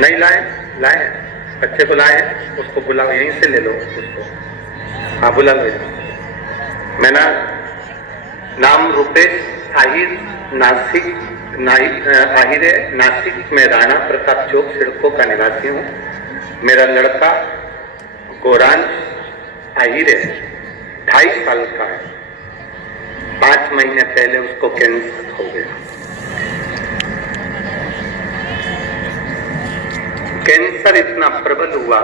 नहीं लाए? लाए बच्चे को लाए, उसको बुलाओ, यहीं से ले लो उसको। हाँ बुला लो। मेरा नाम रुपेश आहिर, नासिक आहिर है, नासिक में राणा प्रताप चौक सिडको का निवासी हूँ। मेरा लड़का गोरान आहिर है, 2.5 साल का है। 5 महीने पहले उसको कैंसर हो गया। कैंसर इतना प्रबल हुआ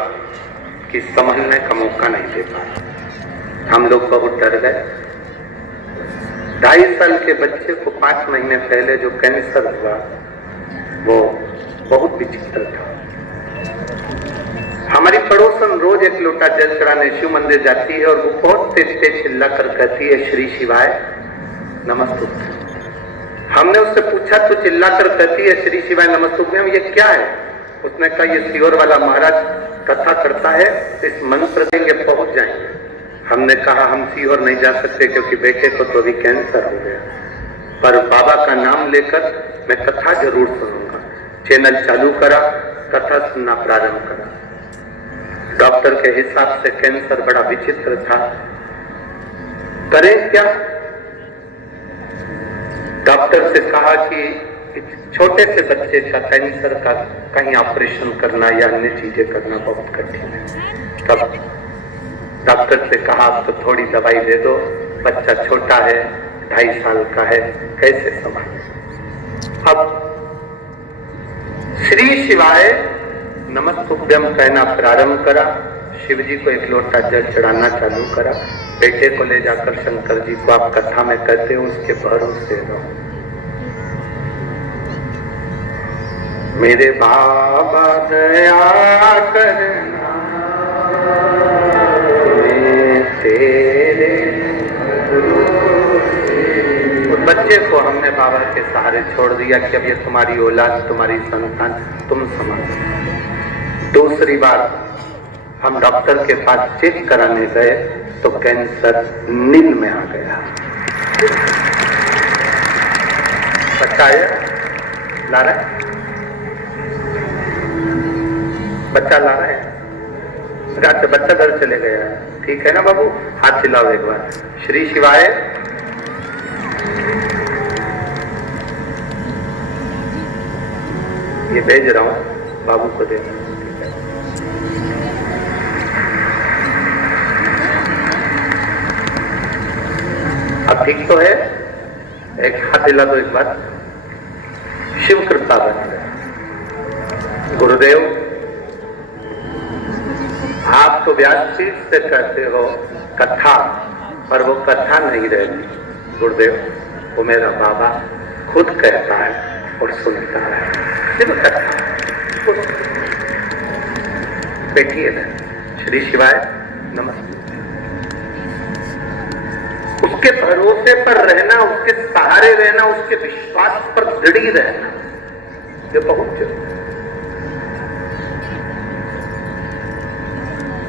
कि संभलने का मौका नहीं दे पाया। हम लोग बहुत डर गए। 2.5 साल के बच्चे को 5 महीने पहले जो कैंसर हुआ वो बहुत विचित्र था। हमारी पड़ोसन रोज एक लोटा जल चढ़ाने शिव मंदिर जाती है और वो बहुत तेज तेज चिल्ला कर कहती है, श्री शिवाय नमस्तुभ्यम। हमने उससे पूछा, तो चिल्ला कर कहती है श्री शिवाय नमस्तुभ्यम, ये क्या है? उसने कहा, ये सीहोर वाला महाराज कथा करता है, इस मंत्र देंगे पहुंच जाएंगे। हमने कहा, हम सीहोर नहीं जा सकते क्योंकि बेटे को तो अभी कैंसर हो गया, पर बाबा का नाम लेकर मैं कथा जरूर सुनूंगा। चैनल चालू करा, कथा सुनना प्रारंभ करा। डॉक्टर के हिसाब से कैंसर बड़ा विचित्र था, करें क्या? डॉक्टर से कहा कि छोटे से बच्चे का कैंसर का कहीं ऑपरेशन करना या अन्य चीजें करना बहुत कठिन है। तब डॉक्टर से कहा, आप तो थोड़ी दवाई दे दो, बच्चा छोटा है, 2.5 साल का है, कैसे संभाले? अब श्री शिवाय नमस्तुभ्यम कहना प्रारंभ करा। शिव जी को एक लोटा जल चढ़ाना चालू करा। बेटे को ले जाकर शंकर जी को आप कथा में कहते हो, उसके भरोसे रहो। मेरे बाबा दया करना, मैं तेरे उस बच्चे को हमने बाबा के सहारे छोड़ दिया कि अब ये तुम्हारी औलाद, तुम्हारी संतान, तुम संभालो। दूसरी बार हम डॉक्टर के पास चेक कराने गए तो कैंसर नील में आ गया। बच्चा आया, ला रहा है, बच्चा ला रहा है। अच्छा, बच्चा घर चले गया, ठीक है ना बाबू? हाथ हिलाओ एक बार, श्री शिवाय। ये भेज रहा हूं, बाबू को दे। अब ठीक तो है? एक हाथ हिला दो एक बार। शिव कृपा बन गया। गुरुदेव, आप तो व्यासपीठ से कहते हो कथा, पर वो कथा नहीं रहती। गुरुदेव, वो मेरा बाबा खुद कहता है और सुनता है। शिव कथा बैठिए ना। श्री शिवाय नमस्ते। उसके भरोसे पर रहना, उसके सहारे रहना, उसके विश्वास पर दृढ़ रहना, ये बहुत जरूरी है।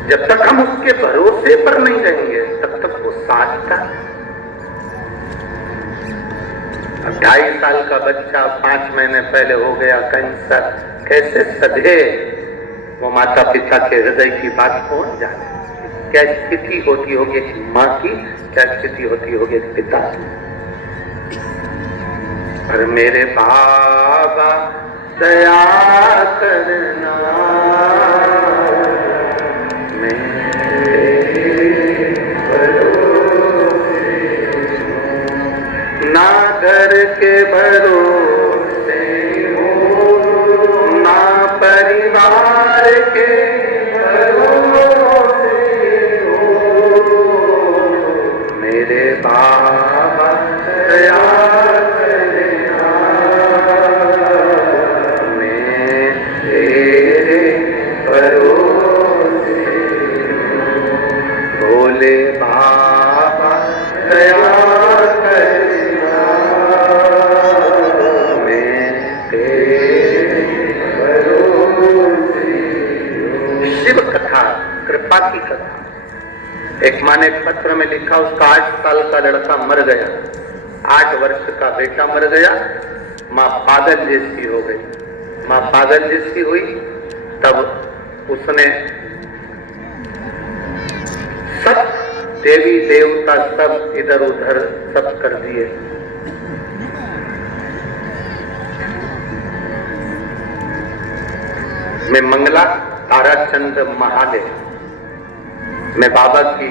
जब तक हम उसके भरोसे पर नहीं रहेंगे तब तक वो साथ का। 2.5 साल का बच्चा 5 महीने पहले हो गया कैंसर, कैसे सधे? वो माता पिता के हृदय की बात कौन जाने? क्या स्थिति होती होगी माँ की, क्या स्थिति होती होगी पिता की? पर मेरे बाबा दया करना, ना घर के भरोसे हूँ, ना परिवार के भरोसे हूँ। मेरे बाबा दया करना, मैं तेरे भरोसे हूँ। भोले बाबा दया कृपा की कथा। एक माँ ने पत्र में लिखा, उसका 8 साल का लड़का मर गया, 8 वर्ष का बेटा मर गया, माँ पागल जैसी हो गई। माँ पागल जैसी हुई तब उसने सब देवी देवता सब इधर उधर सब कर दिए। मैं मंगला ताराचंद महादेव, मैं बाबा की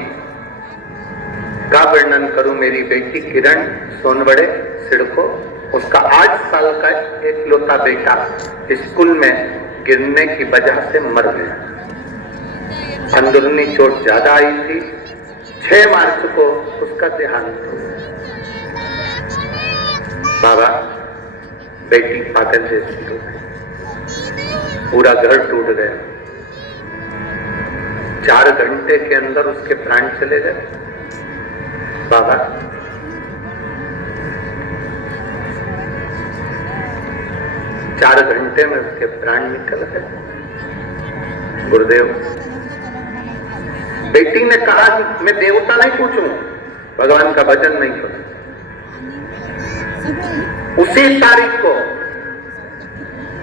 का वर्णन करूं। मेरी बेटी किरण सोनवड़े सिड़को, उसका 8 साल का एकलौता बेटा स्कूल में गिरने की वजह से मर गया। अंदरूनी चोट ज्यादा आई थी। 6 मार्च को उसका देहांत हुआ। बाबा, बेटी पागल जैसी हो गई, पूरा घर टूट गया। 4 घंटे के अंदर उसके प्राण चले गए। बाबा, चार घंटे में उसके प्राण निकल गए। गुरुदेव, बेटी ने कहा कि मैं देवता नहीं पूछूं, भगवान का भजन नहीं करूं। उसी तारीख को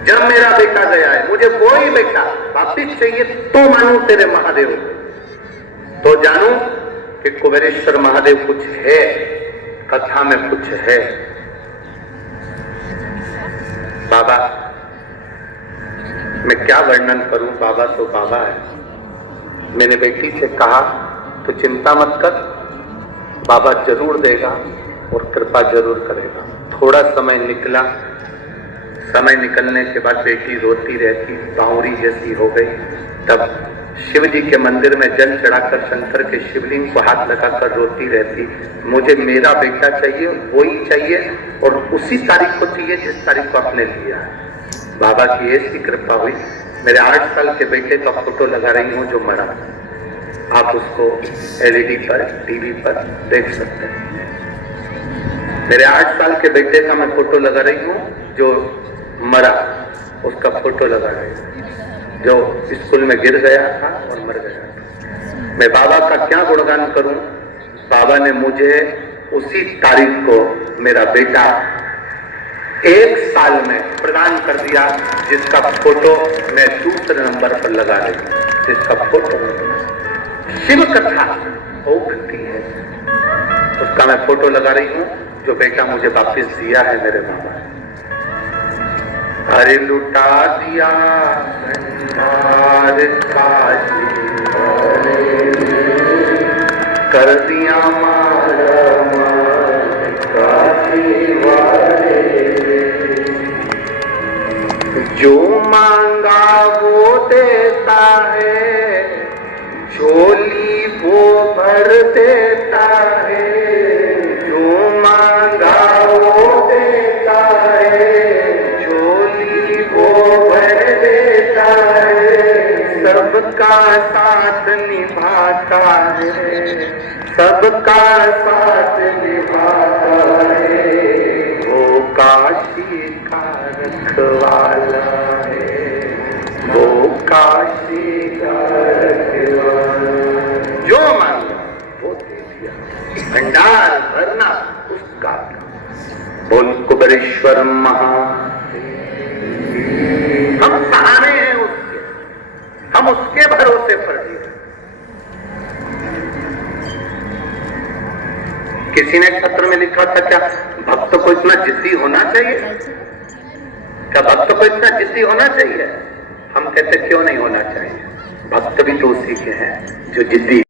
जब मेरा बेटा गया है, मुझे कोई बेटा वापिस चाहिए तो मानू तेरे महादेव, तो जानू कि कुबेरेश्वर महादेव कुछ है, कथा में कुछ है। बाबा, मैं क्या वर्णन करूं, बाबा तो बाबा है। मैंने बेटी से कहा तो चिंता मत कर, बाबा जरूर देगा और कृपा जरूर करेगा। थोड़ा समय निकला, समय निकलने के बाद बेटी रोती रहती, बावरी जैसी हो गई। तब शिव जी के मंदिर में जल चढ़ाकर शंकर के शिवलिंग को हाथ लगाकर रोती रहती, मुझे मेरा बेटा चाहिए, वही चाहिए और उसी तारीख को चाहिए जिस तारीख को आपने लिया। बाबा की ऐसी कृपा हुई, मेरे 8 साल के बेटे का फोटो लगा रही हूँ जो मरा। आप उसको LED पर, टीवी पर देख सकते हैं। मेरे 8 साल के बेटे का मैं फोटो लगा रही हूँ जो मरा, उसका फोटो लगा रही हूँ, जो स्कूल में गिर गया था और मर गया था। मैं बाबा का क्या गुणगान करूं। बाबा ने मुझे उसी तारीख को मेरा बेटा 1 साल में प्रदान कर दिया, जिसका फोटो मैं दूसरे नंबर पर लगा रही हूं। जिसका फोटो शिव कथा उगती है, उसका मैं फोटो लगा रही हूं, जो बेटा मुझे वापिस दिया है मेरे बाबा। अरे लुटा दिया भंडार काशी, कर दिया मारा काशी वाले, जो मांगा वो देता है, झोली वो भर देता है। जो मांगा वो देता है, सबका साथ निभाता है, सबका साथ निभाता है। वो काशी का रखवाला है, वो काशी का रखवाला। जो मांगा वो दे दिया, भंडार भरना उसका। बोल कुबेरेश्वर महादेव। हम सहारे हैं उसके, हम उसके भरोसे पर जी। किसी ने पत्र में लिखा था, क्या भक्त को इतना जिद्दी होना चाहिए? क्या भक्त को इतना जिद्दी होना चाहिए? हम कहते क्यों नहीं होना चाहिए, भक्त भी तो उसी के हैं जो जिद्दी